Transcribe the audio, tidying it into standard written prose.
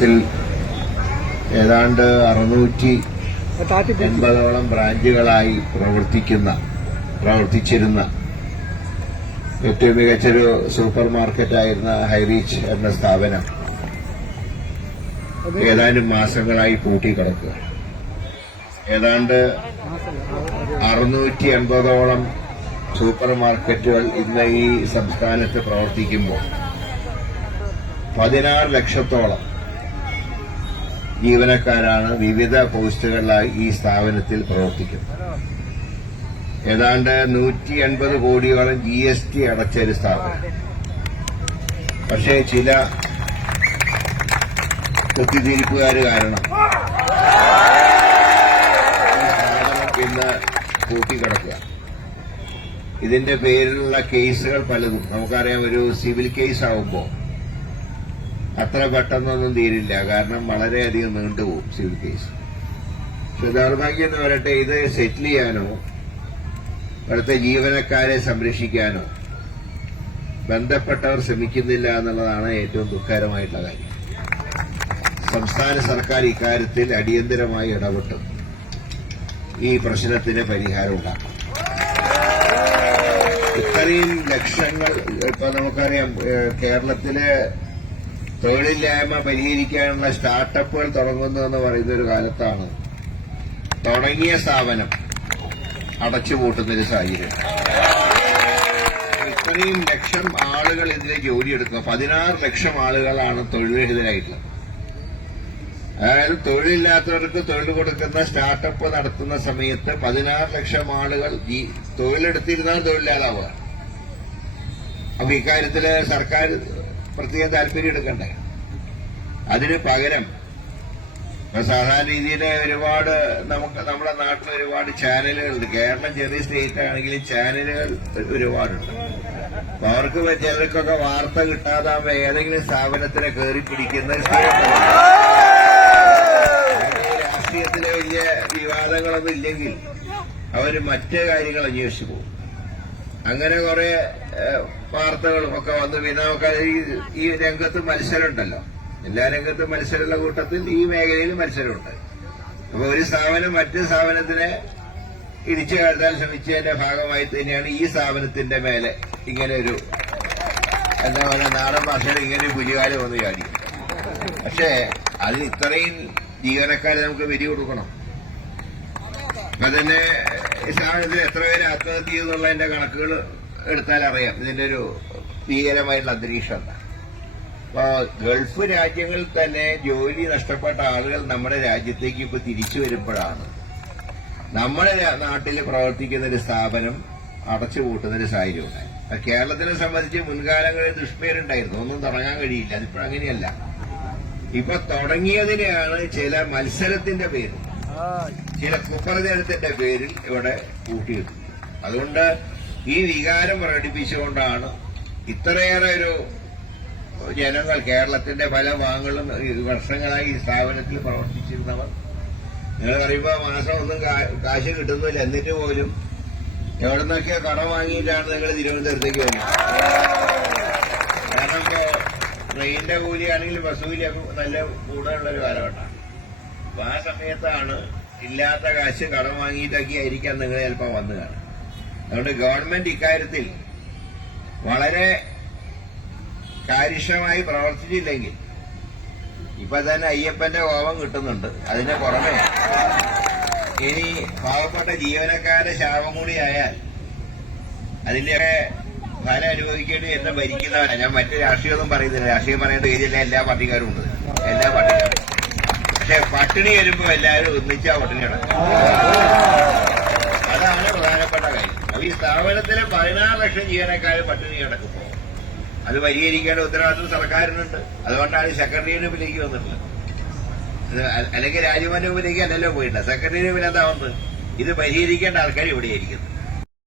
ത്തിൽ ഏതാണ്ട് 680ഓളം ബ്രാഞ്ചുകളായി പ്രവർത്തിച്ചിരുന്ന ഏറ്റവും മികച്ചൊരു സൂപ്പർ മാർക്കറ്റായിരുന്ന ഹൈറീച്ച് എന്ന സ്ഥാപനം ഏതാനും മാസങ്ങളായി പൂട്ടിക്കിടക്കുക. ഏതാണ്ട് 680ഓളം സൂപ്പർ മാർക്കറ്റുകൾ ഇന്ന് ഈ സംസ്ഥാനത്ത് പ്രവർത്തിക്കുമ്പോൾ 16 ലക്ഷത്തോളം ജീവനക്കാരാണ് വിവിധ പോസ്റ്റുകളിലായി ഈ സ്ഥാപനത്തിൽ പ്രവർത്തിക്കുന്നത്. ഏതാണ്ട് 180 കോടിയോളം GST അടച്ചൊരു സ്ഥാപനം. പക്ഷേ ചില കുത്തിത്തിരിപ്പുകാർ കാരണം ഈ സ്ഥാപനം ഇന്ന് പൂട്ടിക്കിടക്കുക. ഇതിന്റെ പേരിലുള്ള കേസുകൾ പലതും നമുക്കറിയാം. ഒരു സിവിൽ കേസ് ആവുമ്പോൾ അത്ര പെട്ടെന്നൊന്നും തീരില്ല, കാരണം വളരെയധികം നീണ്ടുപോകും സിവിൽ കേസ്. പക്ഷെ ദൗർഭാഗ്യം എന്ന് പറയട്ടെ, ഇത് സെറ്റിൽ ചെയ്യാനോ ഇവിടുത്തെ ജീവനക്കാരെ സംരക്ഷിക്കാനോ ബന്ധപ്പെട്ടവർ ശ്രമിക്കുന്നില്ല എന്നുള്ളതാണ് ഏറ്റവും ദുഃഖകരമായിട്ടുള്ള കാര്യം. സംസ്ഥാന സർക്കാർ ഇക്കാര്യത്തിൽ അടിയന്തരമായി ഇടപെട്ട് ഈ പ്രശ്നത്തിന് പരിഹാരം ഉണ്ടാക്കും. ഇത്രയും ലക്ഷങ്ങൾ ഇപ്പൊ നമുക്കറിയാം, കേരളത്തിലെ തൊഴിലില്ലായ്മ പരിഹരിക്കാനുള്ള സ്റ്റാർട്ടപ്പുകൾ തുടങ്ങുന്നു എന്ന് പറയുന്ന ഒരു കാലത്താണ് തുടങ്ങിയ സ്ഥാപനം അടച്ചുപൂട്ടുന്നൊരു സാഹചര്യം. ഇത്രയും ലക്ഷം ആളുകൾ ഇതിലെ ജോലിയെടുക്കുക. 16 ലക്ഷം ആളുകളാണ് തൊഴിൽരഹിതരായിട്ടുള്ളത്. അതായത് തൊഴിലില്ലാത്തവർക്ക് തൊഴിൽ കൊടുക്കുന്ന സ്റ്റാർട്ടപ്പ് നടത്തുന്ന സമയത്ത് 16 ലക്ഷം ആളുകൾ തൊഴിലെടുത്തിരുന്നാൽ തൊഴിലില്ലാതാവുക. അപ്പൊ ഇക്കാര്യത്തില് സർക്കാർ പ്രത്യേകം താല്പര്യം എടുക്കണ്ടേ? അതിന് പകരം സാധാരണ രീതിയിൽ ഒരുപാട് നമ്മുടെ നാട്ടിൽ ഒരുപാട് ചാനലുകളുണ്ട്. കേരളം ചെറിയ സ്റ്റേറ്റ് ആണെങ്കിലും ചാനലുകൾ ഒരുപാടുണ്ട്. അപ്പൊ അവർക്ക് ചിലർക്കൊക്കെ വാർത്ത കിട്ടാതാകുമ്പോ ഏതെങ്കിലും സ്ഥാപനത്തിനെ കയറി പിടിക്കുന്ന രാഷ്ട്രീയത്തിലെ വലിയ വിവാദങ്ങളൊന്നും ഇല്ലെങ്കിൽ അവര് മറ്റു കാര്യങ്ങൾ അന്വേഷിച്ചു പോകും. അങ്ങനെ കുറെ വാർത്തകളും ഒക്കെ വന്ന് പിന്നെ നമുക്ക് ഈ രംഗത്ത് മത്സരമുണ്ടല്ലോ. എല്ലാ രംഗത്തും മത്സരമുള്ള കൂട്ടത്തിൽ ഈ മേഖലയിൽ മത്സരമുണ്ട്. അപ്പൊ ഒരു സ്ഥാപനം മറ്റു സ്ഥാപനത്തിനെ ഇടിച്ചു കയറ്റാൻ ശ്രമിച്ചതിന്റെ ഭാഗമായി തന്നെയാണ് ഈ സ്ഥാപനത്തിന്റെ മേലെ ഇങ്ങനെ ഒരു എന്താ പറയുക, നാടൻ ഭാഷയിൽ ഇങ്ങനെ പുലികാല് വന്ന് ചാടിക്കും. പക്ഷേ അതിന് ഇത്രയും ജീവനക്കാരെ നമുക്ക് വിധി കൊടുക്കണം. അപ്പൊ തന്നെ ഈ സ്ഥാപനത്തിൽ എത്ര പേര് ആത്മഹത്യ ചെയ്യുന്നുള്ളതിന്റെ കണക്കുകൾ എടുത്താൽ അറിയാം ഇതിന്റെ ഒരു ഭീകരമായിട്ടുള്ള അന്തരീക്ഷം എന്താ. അപ്പൊ ഗൾഫ് രാജ്യങ്ങളിൽ തന്നെ ജോലി നഷ്ടപ്പെട്ട ആളുകൾ നമ്മുടെ രാജ്യത്തേക്ക് ഇപ്പൊ തിരിച്ചു വരുമ്പോഴാണ് നമ്മുടെ നാട്ടിൽ പ്രവർത്തിക്കുന്ന ഒരു സ്ഥാപനം അടച്ചുപൂട്ടുന്ന ഒരു സാഹചര്യം ഉണ്ടായി. കേരളത്തിനെ സംബന്ധിച്ച് മുൻകാലങ്ങളിൽ ദുഷ്പേരുണ്ടായിരുന്നു, ഒന്നും തുടങ്ങാൻ കഴിയില്ല. അതിപ്പോഴങ്ങനെയല്ല. ഇപ്പൊ തുടങ്ങിയതിനെയാണ് ചില മത്സരത്തിന്റെ പേരിൽ, ചില കുപ്രചരണത്തിന്റെ പേരിൽ ഇവിടെ കൂട്ടിയിട്ടുണ്ട്. അതുകൊണ്ട് ഈ വികാരം പ്രകടിപ്പിച്ചുകൊണ്ടാണ് ഇത്രയേറെ ഒരു ജനങ്ങൾ, കേരളത്തിന്റെ പല ഭാഗങ്ങളും വർഷങ്ങളായി ഈ സ്ഥാപനത്തിൽ പ്രവർത്തിച്ചിരുന്നവർ, നിങ്ങൾ പറയുമ്പോ മാസം ഒന്നും കാശ് കിട്ടുന്നില്ല, എന്നിട്ട് പോലും എവിടെ നിന്നൊക്കെ കടം വാങ്ങിയിട്ടാണ് നിങ്ങൾ തിരുവനന്തപുരത്തേക്ക് വരുന്നത്. കാരണം ഇപ്പോ ട്രെയിനിന്റെ കൂലിയാണെങ്കിലും ബസ് കൂലിയൊക്കെ നല്ല കൂടുതലുള്ളൊരു കാലഘട്ടമാണ്. അപ്പൊ ആ സമയത്താണ് ഇല്ലാത്ത കാശ് കടം വാങ്ങിയിട്ടൊക്കെ ആയിരിക്കാം നിങ്ങൾ ചിലപ്പോൾ വന്നു കാണും. അതുകൊണ്ട് ഗവൺമെന്റ് ഇക്കാര്യത്തിൽ വളരെ കാര്യക്ഷമമായി പ്രവർത്തിച്ചില്ലെങ്കിൽ ഇപ്പൊ തന്നെ അയ്യപ്പന്റെ കോപം കിട്ടുന്നുണ്ട്. അതിന് പുറമെ ഇനി പാവപ്പെട്ട ജീവനക്കാരുടെ ശാപം കൂടി ആയാൽ അതിന്റെയൊക്കെ ഫലം അനുഭവിക്കേണ്ടി എന്നെ ഭരിക്കുന്നവരാ. ഞാൻ മറ്റു രാഷ്ട്രീയമൊന്നും പറയുന്നില്ല, രാഷ്ട്രീയം പറയേണ്ട രീതിയില്ല. എല്ലാ പാർട്ടിക്കാരും ഉണ്ട്, എല്ലാ പാർട്ടിക്കാരും. പക്ഷെ പട്ടിണി വരുമ്പോ എല്ലാവരും ഒന്നിച്ചാ പട്ടിണി കിടക്കും. അതാണ് പ്രധാനപ്പെട്ട കാര്യം. അപ്പൊ ഈ സ്ഥാപനത്തിലെ 16 ലക്ഷം ജീവനക്കാർ പട്ടിണി കിടക്കുമ്പോ അത് പരിഹരിക്കേണ്ട ഉത്തരവാദിത്വം സർക്കാരിനുണ്ട്. അതുകൊണ്ടാണ് സെക്രട്ടേറിയറ്റിലേക്ക് വന്നിട്ടുള്ളത്. അല്ലെങ്കിൽ രാജ്ഭവന്റെ മുമ്പിലേക്ക് അല്ലല്ലോ പോയിട്ടില്ല. സെക്രട്ടേറിയറ്റ് എന്താ വന്നത്? ഇത് പരിഹരിക്കേണ്ട ആൾക്കാർ ഇവിടെയായിരിക്കുന്നത്.